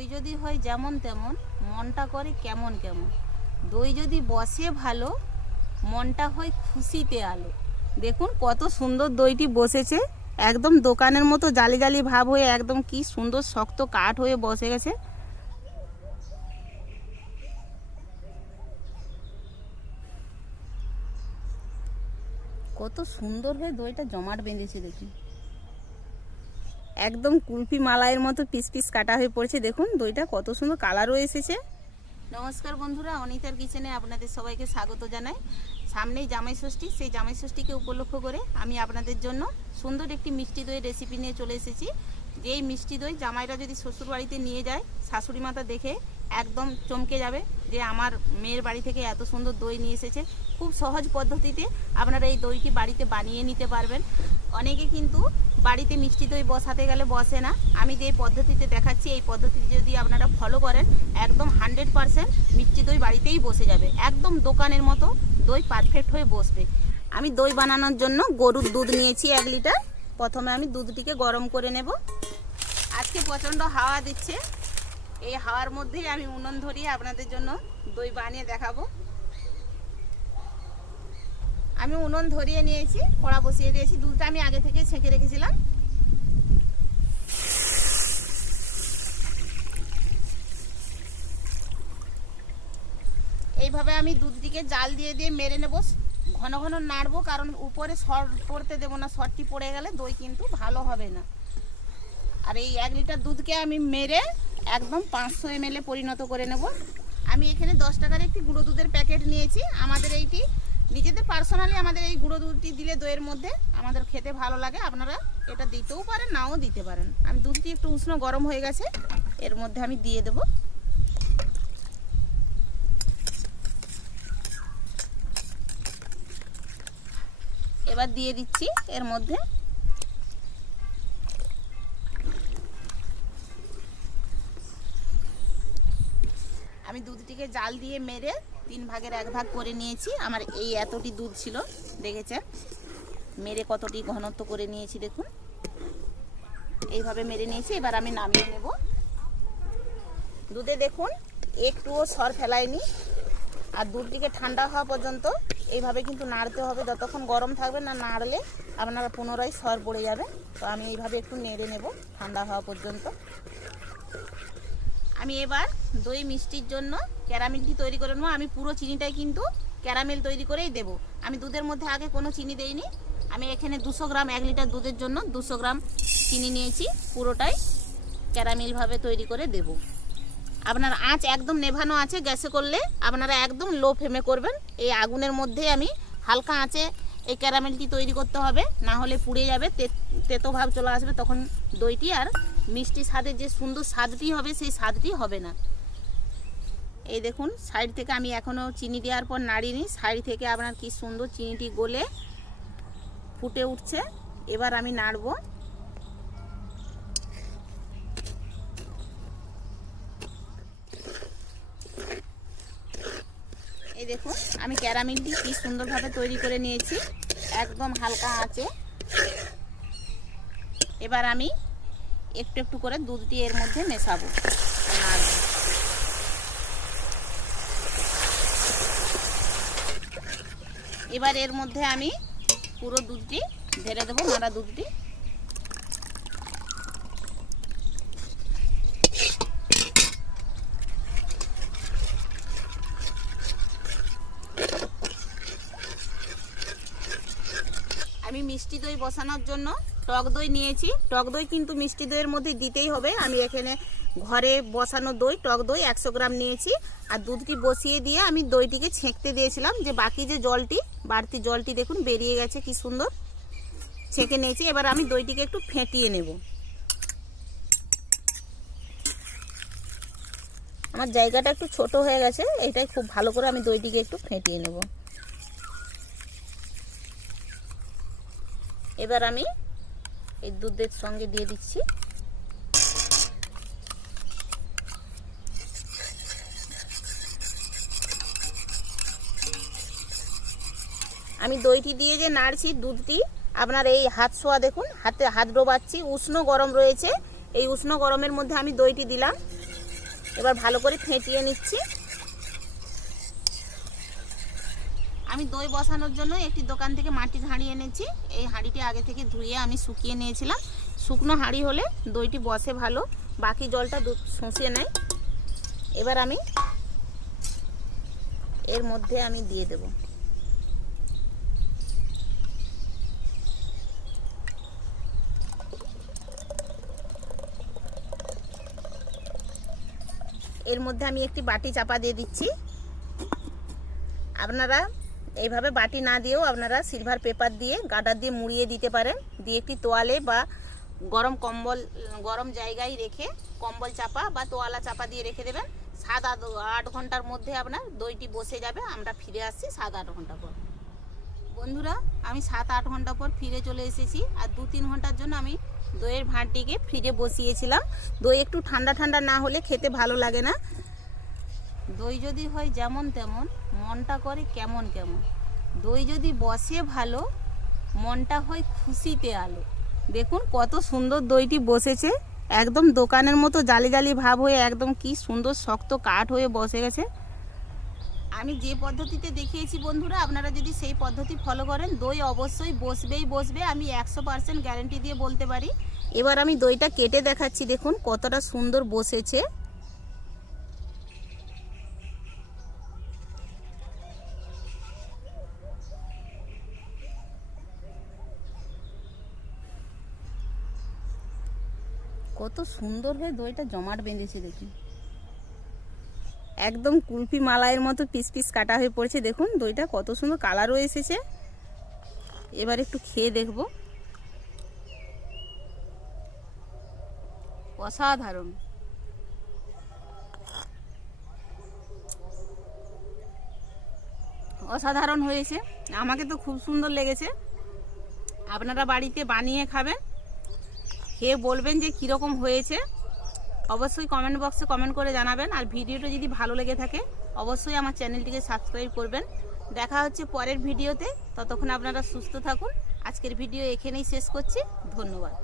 দই যদি হয় যেমন তেমন, মনটা করে কেমন কেমন। দই যদি বসে ভালো, মনটা হয় খুশিতে আলো। দেখুন কত সুন্দর দইটি বসেছে, একদম দোকানের মতো জালি জালি ভাব হয়ে একদম কি সুন্দর শক্ত কাঠ হয়ে বসে গেছে। কত সুন্দর হয়ে দইটা জমাট বেঁধেছে দেখুন, একদম কুলফি মালাইয়ের মতো পিস পিস কাটা হয়ে পড়েছে। দেখুন দইটা কত সুন্দর কালারও এসেছে। নমস্কার বন্ধুরা, অনিতার কিচেনে আপনাদের সবাইকে স্বাগত জানাই। সামনেই জামাই ষষ্ঠী, সেই জামাই ষষ্ঠীকে উপলক্ষ করে আমি আপনাদের জন্য সুন্দর একটি মিষ্টি দইয়ের রেসিপি নিয়ে চলে এসেছি। যেই মিষ্টি দই জামাইরা যদি শ্বশুর বাড়িতে নিয়ে যায়, শাশুড়ি মাতা দেখে একদম চমকে যাবে যে আমার মেয়ের বাড়ি থেকে এত সুন্দর দই নিয়ে এসেছে। খুব সহজ পদ্ধতিতে আপনারা এই দইটি বাড়িতে বানিয়ে নিতে পারবেন। অনেকে কিন্তু বাড়িতে মিষ্টি দই বসাতে গেলে বসে না। আমি যে পদ্ধতিতে দেখাচ্ছি, এই পদ্ধতিতে যদি আপনারা ফলো করেন, একদম 100% মিষ্টি দই বাড়িতেই বসে যাবে। একদম দোকানের মতো দই পারফেক্ট হয়ে বসবে। আমি দই বানানোর জন্য গরুর দুধ নিয়েছি 1 লিটার। প্রথমে আমি দুধটিকে গরম করে নেব। আজকে প্রচণ্ড হাওয়া দিচ্ছে, এই হাওয়ার মধ্যেই আমি উনুন ধরিয়ে আপনাদের জন্য দই বানিয়ে দেখাবো। আমি উনুন ধরিয়ে নিয়েছি, কড়া বসিয়ে দিয়েছি। দুধটা আমি আগে থেকে ছেঁকে রেখেছিলাম। এইভাবে আমি দুধটিকে জাল দিয়ে দিয়ে মেরে নেব। ঘন ঘন নাড়বো, কারণ উপরে সর পড়তে দেবো না। সরটি পড়ে গেলে দই কিন্তু ভালো হবে না। আর এই 1 লিটার দুধকে আমি মেরে একদম 500 ml পরিণত করে নেব। আমি এখানে 10 টাকার একটি গুঁড়ো দুধের প্যাকেট নিয়েছি। আমাদের এইটি নিজেদের পার্সোনালি আমাদের এই গুঁড়ো দুধটি দিলে দইয়ের মধ্যে আমাদের খেতে ভালো লাগে। আপনারা এটা দিতেও পারেন, নাও দিতে পারেন। আমি দুধটি একটু উষ্ণ গরম হয়ে গেছে, এর মধ্যে আমি দিয়ে দেব। এবার দিয়ে দিচ্ছি এর মধ্যে আমি দুধটিকে জাল দিয়ে মেরে 3 ভাগের 1 ভাগ করে নিয়েছি। আমার এই এতটি দুধ ছিল, দেখেছেন মেরে কতটি ঘনত্ব করে নিয়েছি। দেখুন এইভাবে মেরে নিয়েছি। এবার আমি নামিয়ে নেব। দুধে দেখুন একটুও সর ফেলায়নি। আর দুধটিকে ঠান্ডা হওয়া পর্যন্ত এইভাবে কিন্তু নাড়তে হবে। যতক্ষণ গরম থাকবে না, নাড়লে আপনারা পুনরায় সর পড়ে যাবে। তো আমি এইভাবে একটু নেড়ে নেব ঠান্ডা হওয়া পর্যন্ত। আমি এবার দই মিষ্টির জন্য ক্যারামেলটি তৈরি করে নেব। আমি পুরো চিনিটাই কিন্তু ক্যারামেল তৈরি করেই দেব। আমি দুধের মধ্যে আগে কোনো চিনি দেইনি। আমি এখানে 200 গ্রাম, 1 লিটার দুধের জন্য 200 গ্রাম চিনি নিয়েছি। পুরোটাই ক্যারামেলভাবে তৈরি করে দেব। আপনার আঁচ একদম নেভানো আছে গ্যাসে করলে আপনারা একদম লো ফ্লেমে করবেন। এই আগুনের মধ্যে আমি হালকা আঁচে এই ক্যারামেলটি তৈরি করতে হবে, না হলে পুড়ে যাবে, তেতো ভাব চলে আসবে। তখন দইটি আর মিষ্টি স্বাদের যে সুন্দর স্বাদটি হবে, সেই স্বাদটি হবে না। এই দেখুন সাইড থেকে আমি এখনও চিনি দেওয়ার পর নাড়িনি। সাইড থেকে আপনার কি সুন্দর চিনিটি গলে ফুটে উঠছে। এবার আমি নাড়বো। এই দেখুন আমি ক্যারামেলটি কি সুন্দরভাবে তৈরি করে নিয়েছি, একদম হালকা আঁচে। এবার আমি একটু একটু করে দুধটি এর মধ্যে মেশাবো। এবার এর মধ্যে আমি পুরো দুধটি ঢেলে দেবো, নাড়া দুধটি। আমি মিষ্টি দই বসানোর জন্য টক দই নিয়েছি। টক দই কিন্তু মিষ্টি দইয়ের মধ্যে দিতেই হবে। আমি এখানে ঘরে বসানো দই, টক দই 100 গ্রাম নিয়েছি। আর দুধটি বসিয়ে দিয়ে আমি দইটিকে ছেঁকতে দিয়েছিলাম। যে বাকি যে জলটি, বাড়তি জলটি দেখুন বেরিয়ে গেছে, কি সুন্দর ছেঁকে নিয়েছি। এবার আমি দইটিকে একটু ফেটিয়ে নেব। আমার জায়গাটা একটু ছোট হয়ে গেছে, এইটাই খুব ভালো করে আমি দইটিকে একটু ফেটিয়ে নেব। এবার আমি এই দুধের সঙ্গে দিয়ে দিচ্ছি। আমি দইটি দিয়ে যে নাড়ছি, দুধটি আপনার এই হাত ছোঁয়া দেখুন, হাতে হাত ডোবাচ্ছি। উষ্ণ গরম রয়েছে, এই উষ্ণ গরমের মধ্যে আমি দইটি দিলাম। এবার ভালো করে ফেটিয়ে নিচ্ছি। আমি দই বসানোর জন্য একটি দোকান থেকে মাটির হাঁড়ি এনেছি। এই হাঁড়িটি আগে থেকে ধুয়ে আমি শুকিয়ে নিয়েছিলাম। শুকনো হাঁড়ি হলে দইটি বসে ভালো, বাকি জলটা শুষিয়ে নেয়। এবার আমি এর মধ্যে আমি দিয়ে দেব এর মধ্যে আমি একটি বাটি চাপা দিয়ে দিচ্ছি। আপনারা এইভাবে বাটি না দিয়েও আপনারা সিলভার পেপার দিয়ে গার্ডার দিয়ে মুড়িয়ে দিতে পারেন। দিয়ে একটি তোয়ালে বা গরম জায়গায় রেখে কম্বল চাপা বা তোয়ালা চাপা দিয়ে রেখে দেবেন। 7-8 ঘন্টার মধ্যে আপনার দইটি বসে যাবে। আমরা ফিরে আসছি 7-8 ঘন্টা পর। বন্ধুরা, আমি 7-8 ঘন্টা পর ফিরে চলে এসেছি। আর 2-3 ঘন্টার জন্য আমি দইয়ের ভাঁড়টিকে ফ্রিজে বসিয়েছিলাম। দই একটু ঠান্ডা ঠান্ডা না হলে খেতে ভালো লাগে না। দই যদি হয় যেমন তেমন, মনটা করে কেমন কেমন। দই যদি বসে ভালো, মনটা হয় খুশিতে আলো। দেখুন কত সুন্দর দইটি বসেছে, একদম দোকানের মতো জালি জালি ভাব হয়ে একদম কি সুন্দর শক্ত কাঠ হয়ে বসে গেছে। আমি যে পদ্ধতিতে দেখিয়েছি বন্ধুরা, আপনারা যদি সেই পদ্ধতি ফলো করেন দই অবশ্যই বসবেই বসবে, আমি 100% গ্যারেন্টি দিয়ে বলতে পারি। এবার আমি দইটা কেটে দেখাচ্ছি, দেখুন কতটা সুন্দর বসেছে। কত সুন্দর হয়ে দইটা জমাট বেঁধেছে দেখুন, একদম কুলফি মালাইয়ের মতো পিস পিস কাটা হয়ে পড়েছে। দেখুন দইটা কত সুন্দর কালারও এসেছে। এবার একটু খেয়ে দেখব। অসাধারণ, অসাধারণ হয়েছে। আমাকে তো খুব সুন্দর লেগেছে। আপনারা বাড়িতে বানিয়ে খাবেন, খেয়ে বলবেন যে কীরকম হয়েছে। অবশ্যই কমেন্ট বক্সে কমেন্ট করে জানাবেন। আর ভিডিওটা যদি ভালো লেগে থাকে অবশ্যই আমার চ্যানেলটিকে সাবস্ক্রাইব করবেন। দেখা হচ্ছে পরের ভিডিওতে। ততক্ষণ আপনারা সুস্থ থাকুন। আজকের ভিডিও এখানেই শেষ করছি। ধন্যবাদ।